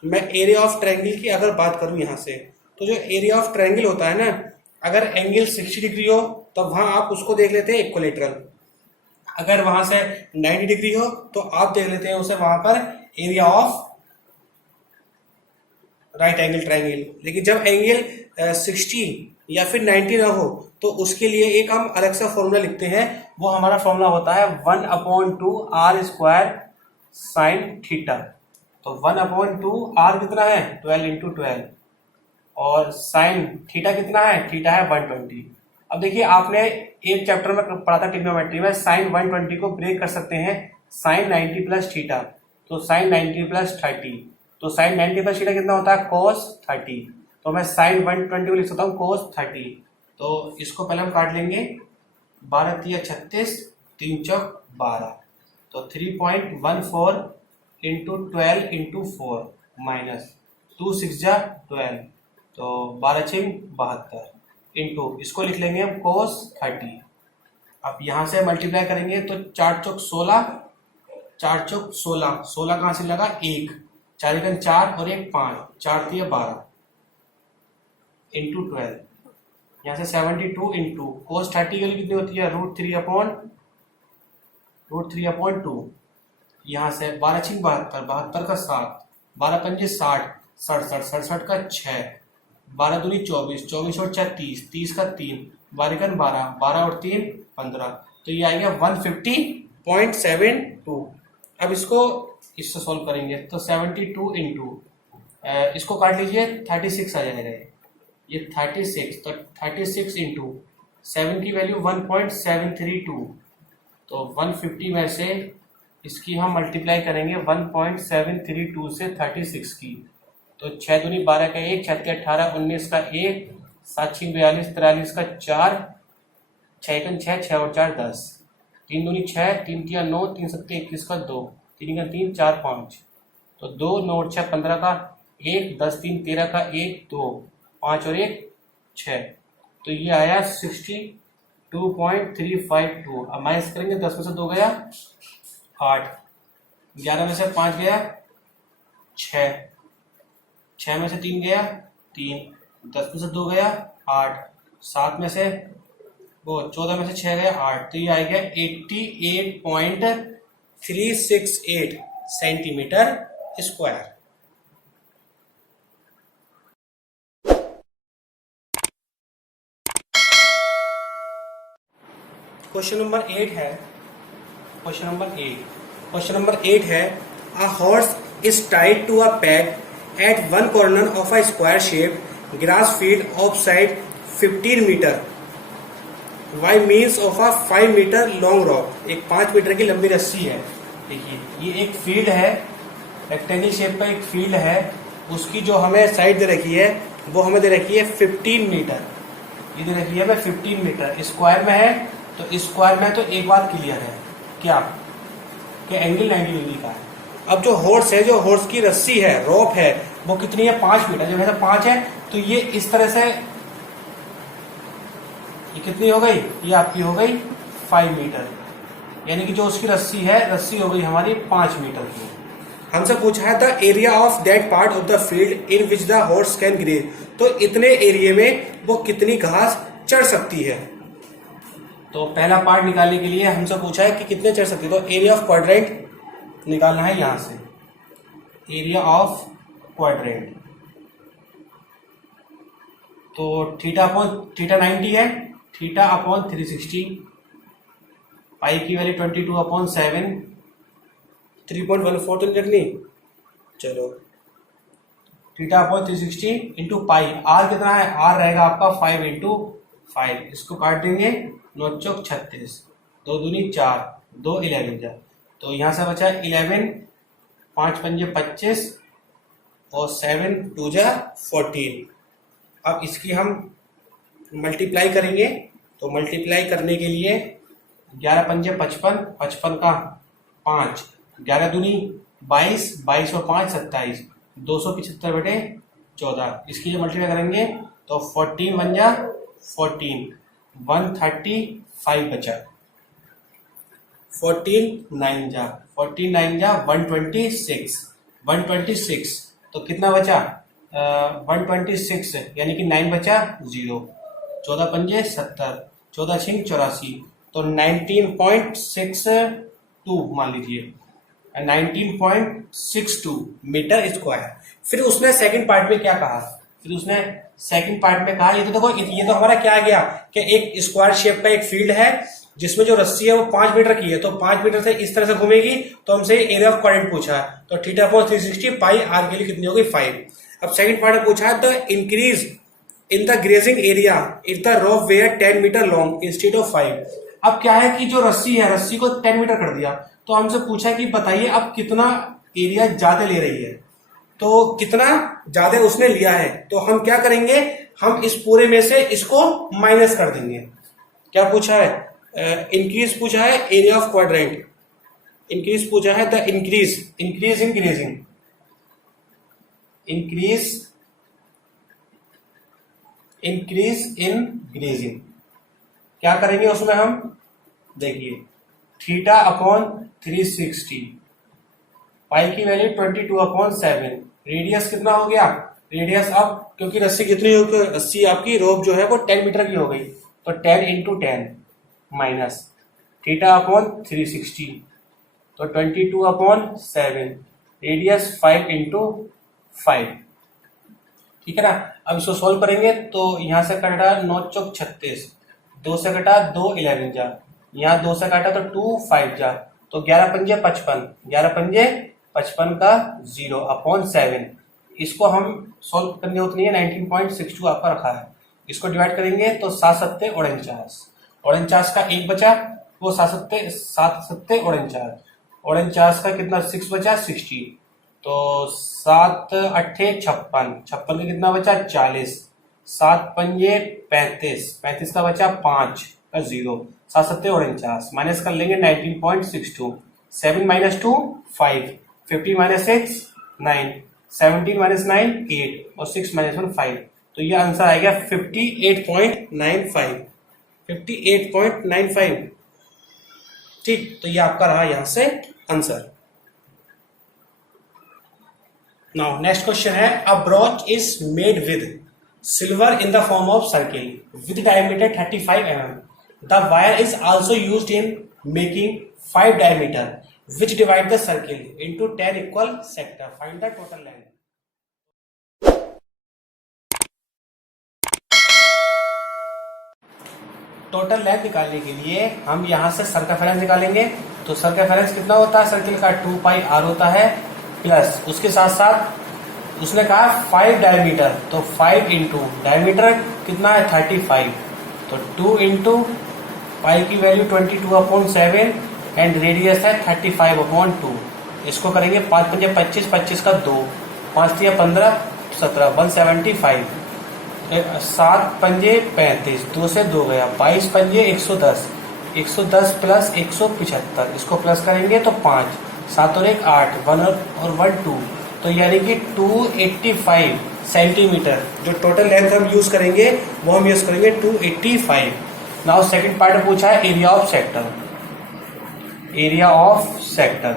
मैं एरिया ऑफ ट्रायंगल की अगर बात करूं यहाँ से, तो जो एरिया ऑफ ट्रायंगल होता है ना, अगर एंगल 60 डिग्री हो तो वहां आप उसको देख लेते हैं इक्विलेटरल, अगर वहां से 90 डिग्री हो तो आप देख लेते हैं उसे वहां पर area of right angle triangle. लेकिन जब एंगल 60 या फिर 90 ना हो तो उसके लिए एक हम अलग सा फॉर्मूला लिखते हैं, वो हमारा फॉर्मूला होता है 1/2 आर स्क्वायर साइन थीटा। तो 1/2 आर कितना है 12 इंटू 12, और साइन थीटा कितना है, थीटा है 120। अब देखिए आपने एक चैप्टर में पढ़ा था ट्रिग्नोमेट्री में, साइन 120 को ब्रेक कर सकते हैं साइन 90 प्लस थीटा, तो साइन 90 प्लस 30, तो साइन 90 प्लस थीटा कितना होता है कोस 30, तो मैं साइन 120 को लिख सकता हूँ कोस 30। तो इसको पहले हम काट लेंगे, 12 तिया 36, 3 चौक 12, तो 3.14 इंटू 12 इंटू 4 माइनस 2 6 जा 12, तो 12 6 72 इंटू इसको लिख लेंगे हम कोस 30। अब यहाँ से मल्टीप्लाई करेंगे तो 4 चौक 16, 4 चौक 16, 16 कहाँ से लगा 1, 4 एकम 4 और 1 5, 4 तिया 12 इंटू 12, यहाँ से 72 इंटू कोस 30 की वैल्यू कितनी होती है √3/2, यहाँ से 12 6 72, 72 का 7, 12 पंजे 60, 67, 67 का 6, 12 दूनी 24, 24 और 4 30, 30 का 3, 12 12, 12 और 3 15, तो ये आएगा 150.72। अब इसको इससे सॉल्व करेंगे तो 72 इंटू इसको काट लीजिए 36 आ जाएगा, ये 36, तो 36 इंटू 7 की वैल्यू 1.732, तो 150 में से इसकी हम मल्टीप्लाई करेंगे 1.732 से 36 की, तो 6 दूनी 12 का 1, 6 के 18, 19 का 1, 7 6 42, 43 का 4, 6 एकम 6, 6 और 4 10, 3 दूनी 6, 3 तिया 9, 3 सत्ते 21 का 2, 3 का 3 4 5, तो 2 9 और 6 15 का 1, 10 3 13 का 1 2, 5 और 1 6, तो ये आया 62.352। अब माइनस करेंगे, 10 में से 2 गया 8, 11 में से 5 गया 6, 6 में से 3 गया 3, 10 में से 2 गया 8, 7 में से वो 14 में से 6 गया 8, तो ये आएगा 88.368 सेंटीमीटर स्क्वायर। क्वेश्चन नंबर 8 है, क्वेश्चन नंबर 8 है, a horse is tied to a peg at one corner of a square shape grass field of side 15 metre by means of a 5 metre long rope. एक 5 metre की लंबी रस्सी है। देखिए ये एक फील्ड है, रेक्टेंगल शेप का एक फील्ड है, उसकी जो हमें साइड दे रखी है वो हमें दे रखी है 15 मीटर। ये दे रखी है हमें 15 मीटर, स्क्वायर में है, तो स्क्वायर में तो एक बात क्लियर है क्या कि एंगल 90 डिग्री का है। अब जो हॉर्स है, जो हॉर्स की रस्सी है, रॉप है, वो कितनी है 5 मीटर। जब ऐसा 5 है तो ये इस तरह से, ये कितनी हो गई, ये आपकी हो गई 5 मीटर, यानी कि जो उसकी रस्सी है, रस्सी हो गई हमारी 5 मीटर की। हमसे पूछा है the area of that part of the field in which the horse can graze, तो इतने एरिया में वो कितनी घास चढ़ सकती है। तो पहला पार्ट निकालने के लिए हमसे पूछा है कि कितने चढ़ सकती है, तो एरिया ऑफ क्वाड्रेंट निकालना है यहां से, एरिया ऑफ क्वाड्रेंट। तो थीटा 90 है, थीटा अपॉन 360, पाई की वैल्यू 22/7, 3.14 तो नहीं रखनी, चलो theta upon 360 into pi, R कितना है, आर रहेगा आपका 5 इंटू 5, इसको काट देंगे 9 चौक 36, 2 दूनी 4, 2 11 जा, तो यहां से बचा 11, 5 पंजे 25 और 7 2 जा 14। अब इसकी हम मल्टीप्लाई करेंगे, तो मल्टीप्लाई करने के लिए 11 पंजे 55, 55 का 5, 11 दूनी 22, 22 और 5 27, 275/14। इसकी जो मल्टीप्लाई करेंगे तो 14 बन जा 14, 135 बचा, 14 9 जा 126, तो कितना बचा 126, यानी कि 9 बचा 0, 14 पंजे 70, 14 छिंग 84, तो 19.62 मान लीजिए, 19.62 मीटर स्क्वायर। फिर उसने सेकंड पार्ट में क्या कहा, ये तो देखो, ये तो हमारा क्या आ गया कि एक स्क्वायर शेप का एक फील्ड है जिसमें जो रस्सी है वो 5 मीटर की है, तो 5 मीटर से इस तरह से घूमेगी, तो हमसे एरिया ऑफ क्वाड्रेंट पूछा है, तो थीटा अपॉन 360 पाई आर के लिए कितनी होगी 5। अब सेकंड पार्ट में पूछा है the increase in the grazing area if the rope were 10 metre long instead of 5। अब क्या है कि जो रस्सी है, रस्सी को 10 मीटर कर दिया, तो हमसे पूछा कि बताइए अब कितना एरिया ज्यादा ले रही है, तो कितना ज्यादा उसने लिया है, तो हम क्या करेंगे, हम इस पूरे में से इसको माइनस कर देंगे। क्या पूछा है, इंक्रीज पूछा है एरिया ऑफ क्वाड्रेंट, इंक्रीज पूछा है the increase in grazing, increase in grazing. क्या करेंगे उसमें हम, देखिए थीटा अपॉन 360, पाई की वैल्यू 22/7, रेडियस कितना हो गया, रेडियस अब क्योंकि रस्सी कितनी हो गई, रस्सी आपकी रोप जो है वो 10 मीटर की हो गई, तो 10 इंटू 10 माइनस थीटा अपॉन 360, तो 22/7, रेडियस 5 इंटू 5, ठीक है ना। अब इसको सॉल्व करेंगे तो यहां से कटा 9 चौक 36, 2 से कटा 2 11 जा, यहाँ 2 से काटा तो 2 5 जा, तो 11 पंजे 55, 11 पंजे 55 का 0/7। इसको हम सॉल्व करने उतनी है, 19.62 आपका रखा है, इसको डिवाइड करेंगे तो 7 सत्ते 49 का 1 बचा, वो 7 सत्ते 49 का कितना 6 बचा 60, तो 7 अट्ठे 56, 56 का कितना बचा 40, 7 पंजे 35 का बचा 5 का 0, 7 सत्ते 49, माइनस कर लेंगे 19.62, 7 - 2 5, 50 - 6 9, 17 - 9 8 और 6 - 1 5, तो ये आंसर आएगा 58.95। ठीक, तो ये आपका रहा यहां से आंसर। नाउ नेक्स्ट क्वेश्चन है, a brooch is made with silver in the form of circle with diameter 35 mm the wire is also used in making 5 diameter which divide the circle into 10 equal sector. Find the total length. Total length निकालने के लिए हम यहाँ से circumference निकालेंगे। तो circumference कितना होता है सर्किल का 2 पाई r होता है, प्लस उसके साथ साथ उसने कहा 5 डायमीटर, तो 5 इंटू डायमीटर कितना है 35, तो 2 इंटू पाई की वैल्यू 22/7 एंड रेडियस है 35/2। इसको करेंगे 5 पंजे 25, 25 का 2, 5 तिया 15, 17, 175, 7 पंजे 35, 2 से 2 गया, 22 पंजे 110, 110 प्लस 175, इसको प्लस करेंगे तो 5, 7 और 1 8, 1 और 1 2, तो यानी कि 285 सेंटीमीटर जो टोटल लेंथ हम यूज करेंगे वो हम यूज करेंगे 285। नाउ सेकंड पार्ट पूछा है area of sector. Area of sector,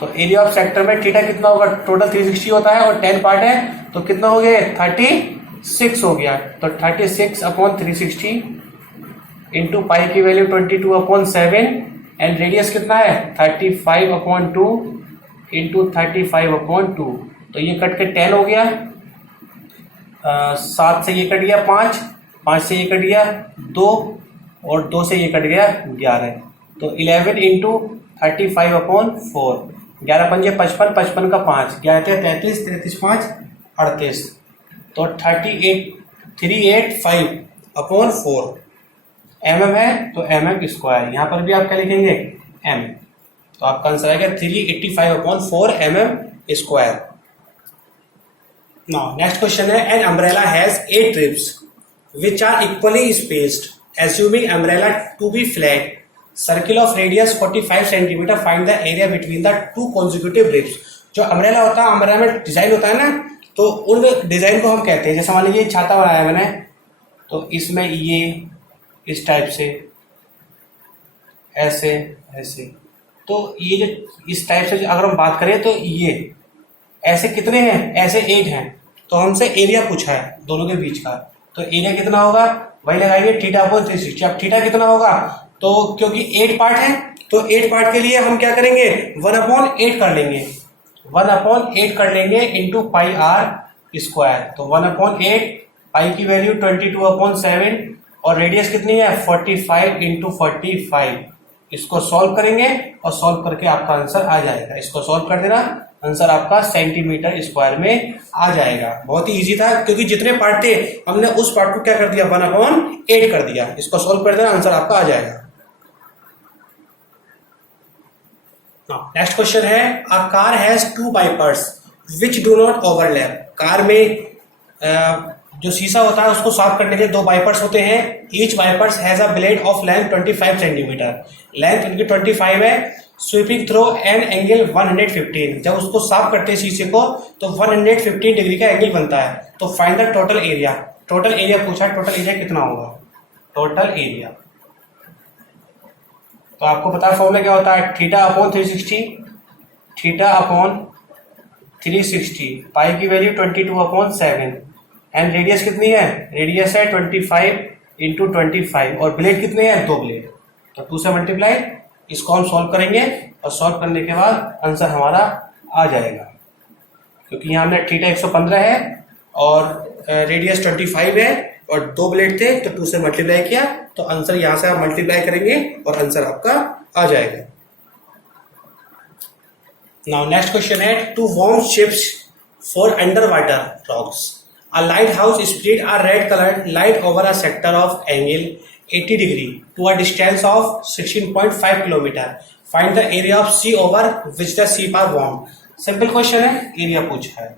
तो एरिया ऑफ सेक्टर में थीटा कितना होगा, टोटल 360 होता है और 10 पार्ट है तो कितना हो गया 36 हो गया, तो 36/360 इंटू पाई की वैल्यू 22/7 एंड रेडियस कितना है 35/2 इंटू 35/2, तो ये कट के 10 हो गया, 7 से ये कट गया 5, 5 से ये कट गया 2 और 2 से ये कट गया 11, तो 11 इंटू 35/4, 11 पंजे 55, 55 का 5, 11 33, 33 5 38, तो 385/4 mm है, तो mm स्क्वायर, यहाँ पर भी आप क्या लिखेंगे m, तो आपका आंसर आएगा 385/4 mm square. Now next question है an umbrella has 8 ribs which are equally spaced. Assuming umbrella to be flat, circle of radius 45 cm, find the area between the two consecutive ribs. जो umbrella होता है, umbrella में design होता है ना, तो उन डिजाइन को हम कहते हैं, जैसे मान लीजिए छाता बनाया मैंने, तो इसमें ये इस टाइप से ऐसे ऐसे, तो ये जो इस टाइप से अगर हम बात करें तो ये ऐसे कितने हैं, ऐसे 8 हैं, तो हमसे एरिया पूछा है दोनों के बीच का, तो एरिया कितना होगा वही लगाएंगे θ/360। अब थीटा कितना होगा, तो क्योंकि 8 पार्ट है तो 8 पार्ट के लिए हम क्या करेंगे 1/8 कर लेंगे, 1/8 कर लेंगे इंटू पाई r स्क्वायर, तो 1/8 पाई की वैल्यू 22/7 और रेडियस कितनी है 45 इंटू 45, इसको सॉल्व करेंगे और सॉल्व करके आपका आंसर आ जाएगा। इसको सॉल्व कर देना, आंसर आपका सेंटीमीटर स्क्वायर में आ जाएगा। बहुत ही इजी था क्योंकि जितने पार्ट थे हमने उस पार्ट को क्या कर दिया 1/8 कर दिया। इसको सॉल्व कर देना, आंसर आपका आ जाएगा। नेक्स्ट क्वेश्चन है a car has 2 wipers which do not overlap. Car में जो शीशा होता है उसको साफ करने के लिए 2 वाइपर्स होते हैं। Each wipers has a blade of length 25 centimetre, length इनकी 25 है। स्वीपिंग थ्रो एन एंगल 115, जब उसको साफ करते हैं शीशे को तो 115 डिग्री का एंगल बनता है। तो find the total area. Total area पूछा, टोटल एरिया कितना होगा, टोटल एरिया तो आपको पता है फॉर्मूला क्या होता है, θ/360, θ/360, पाई की वैल्यू 22/7 एंड रेडियस कितनी है, रेडियस है 25 इंटू 25 और ब्लेड कितने हैं 2 ब्लेड, तो 2 से मल्टीप्लाई। इसको हम सॉल्व करेंगे और सॉल्व करने के बाद आंसर हमारा आ जाएगा, क्योंकि यहाँ हमने थीटा 115 है और रेडियस 25 है और 2 ब्लेड थे तो 2 से मल्टीप्लाई किया, तो आंसर यहाँ से आप मल्टीप्लाई करेंगे और आंसर आपका आ जाएगा। नाउ नेक्स्ट क्वेश्चन है to warn ships for under water rocks. A lighthouse spread a red colored light over a sector of angle 80 degree to a distance of 16.5 km. Find the area of sea over which the ship are warmed. Simple question है, area पूछा है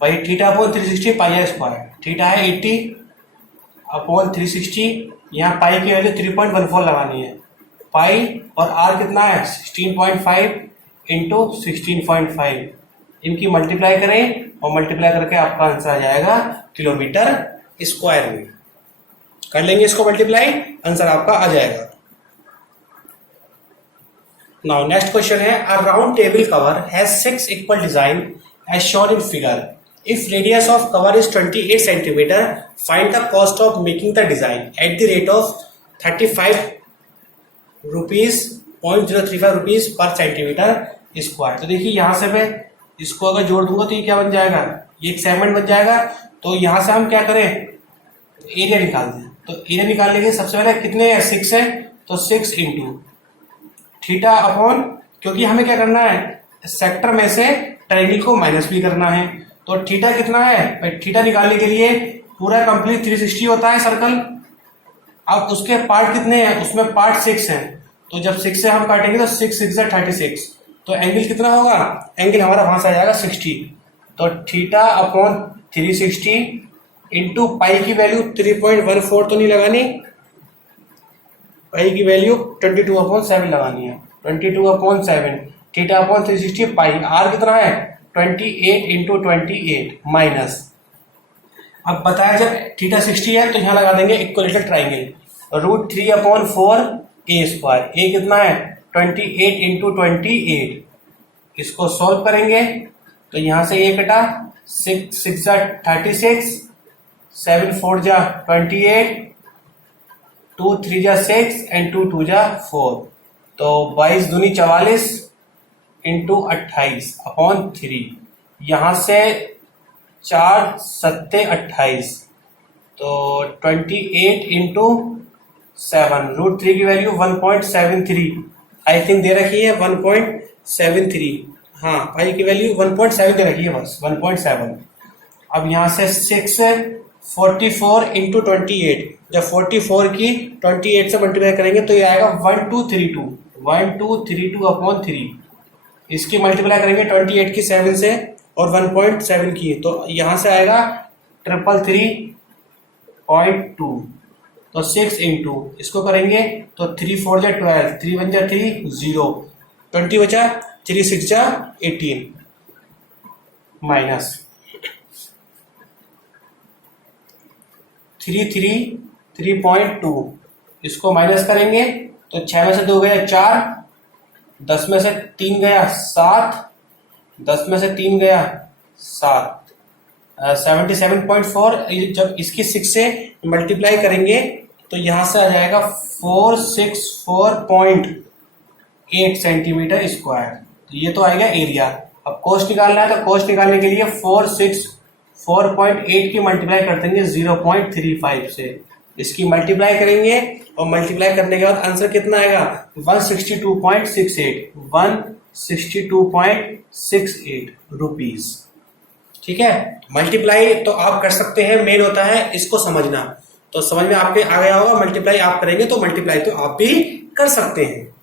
भाई θ/360 pi square, theta है 80/360, यहाँ पाई की value 3.14 लगानी है, पाई और आर कितना है 16.5 इंटू 16.5, इनकी मल्टीप्लाई करें और मल्टीप्लाई करके आपका आंसर आ जाएगा किलोमीटर स्क्वायर में। कर लेंगे इसको मल्टीप्लाई, आंसर आपका आ जाएगा। नाउ नेक्स्ट क्वेश्चन है a round table cover has 6 equal design as shown in figure. If radius of cover is 28 centimetre, find the cost of making the design at the rate of ₹0.035 per centimetre square. तो देखिए यहाँ से मैं इसको अगर जोड़ दूंगा तो ये क्या बन जाएगा, ये एक सेगमेंट बन जाएगा। तो यहाँ से हम क्या करें, एरिया निकाल दें। तो एरिया निकालने के सबसे पहले कितने है, 6 है, तो 6 इंटू थीटा अपॉन, क्योंकि हमें क्या करना है, सेक्टर में से ट्रायंगल को माइनस भी करना है। तो थीटा कितना है भाई, थीटा निकालने के लिए पूरा कंप्लीट 360 होता है सर्कल। अब उसके पार्ट कितने हैं, उसमें पार्ट 6 है। तो जब 6 से हम काटेंगे तो 6 6 36, तो एंगल कितना होगा, एंगल हमारा वहां से आ जाएगा 60। तो थीटा अपॉन 360 इंटू पाई की वैल्यू 3.14 तो नहीं लगानी, पाई की वैल्यू 22/7 लगानी है, 22/7 थीटा अपॉन 360 पाई। आर कितना है 28 इंटू 28 माइनस, अब बताया जब थीटा 60 है तो यहां लगा देंगे इक्विलेटरल ट्राइंगल, √3/4 ए स्क्वायर। ए कितना है 28 इंटू 28, इसको सॉल्व करेंगे तो यहां से ये कटा, 6 6 36, 7 4 28, 2 3 6 एंड 2 2 4। तो 22 दूनी 44 इंटू 28 अपॉन 3, यहां से 4 7 28, तो 28 इंटू 7, √3 की वैल्यू 1.73 आई थिंक दे रखी है, 1.73। हाँ, पाई की वैल्यू 1.7 दे रखी है, बस 1.7। अब यहां से 644 इंटू 28, जब 44 की 28 से मल्टीप्लाई करेंगे तो ये आएगा 1232 अपॉन 3। इसकी मल्टीप्लाई करेंगे 28 की 7 से और 1.7 की, तो यहां से आएगा 333.2। तो 6 इंटू इसको करेंगे तो 3 4 12, 3 1 3 0, 20 बचा, 3 6 18 माइनस 333.2, इसको माइनस करेंगे तो 6 में से 2 गया 4, 10 में से 3 गया 7, 10 में से 3 गया 7, 77.4। जब इसकी 6 से मल्टीप्लाई करेंगे तो यहां से आ जाएगा 464.8 सेंटीमीटर स्क्वायर। तो ये तो आएगा एरिया। अब कोस्ट निकालना है, तो कोस्ट निकालने के लिए 464.8 की मल्टीप्लाई कर देंगे 0.35 से, इसकी मल्टीप्लाई करेंगे और मल्टीप्लाई करने के बाद आंसर कितना आएगा 162.68 रुपीज। ठीक है, मल्टीप्लाई तो आप कर सकते हैं, मेन होता है इसको समझना। तो समझ में आपके आ गया होगा, मल्टीप्लाई आप करेंगे तो मल्टीप्लाई तो आप भी कर सकते हैं।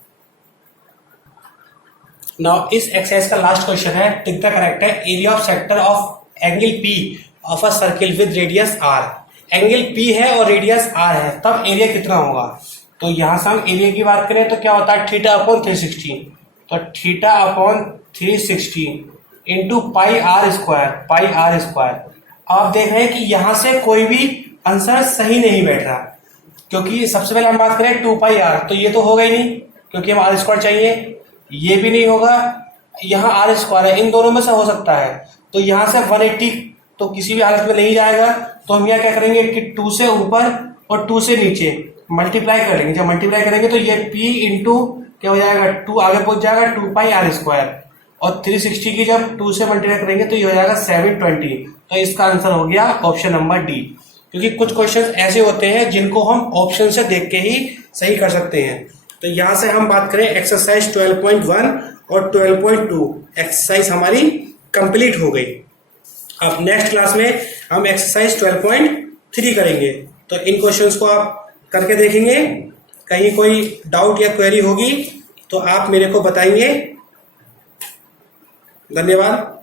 नाउ इस एक्सरसाइज का लास्ट क्वेश्चन है, टिक द करेक्ट है, area of sector of angle P of a circle with radius R. Angle P है और रेडियस आर है, तब एरिया कितना होगा। तो यहां से हम एरिया की बात करें तो क्या होता है, थीटा अपॉन 360, तो theta upon 360 into pi R square. आप देख रहे हैं कि यहां से कोई भी आंसर सही नहीं बैठ रहा, क्योंकि सबसे पहले हम बात करें 2 पाई आर, तो ये तो होगा ही नहीं क्योंकि हम आर स्क्वायर चाहिए, ये भी नहीं होगा, यहाँ आर स्क्वायर है, इन दोनों में से हो सकता है। तो यहाँ से 180 तो किसी भी हालत में नहीं जाएगा, तो हम यहाँ क्या करेंगे कि 2 से ऊपर और 2 से नीचे मल्टीप्लाई कर लेंगे। जब मल्टीप्लाई करेंगे तो ये P इंटू क्या हो जाएगा, 2 आगे पहुंच जाएगा 2 पाई आर स्क्वायर, और 360 की जब 2 से मल्टीप्लाई करेंगे तो ये हो जाएगा 720। तो इसका आंसर हो गया ऑप्शन नंबर डी, क्योंकि कुछ क्वेश्चन ऐसे होते हैं जिनको हम ऑप्शन से देख के ही सही कर सकते हैं। तो यहां से हम बात करें एक्सरसाइज 12.1 और 12.2 एक्सरसाइज हमारी कंप्लीट हो गई। अब नेक्स्ट क्लास में हम एक्सरसाइज 12.3 करेंगे। तो इन क्वेश्चंस को आप करके देखेंगे, कहीं कोई डाउट या क्वेरी होगी तो आप मेरे को बताएंगे। धन्यवाद।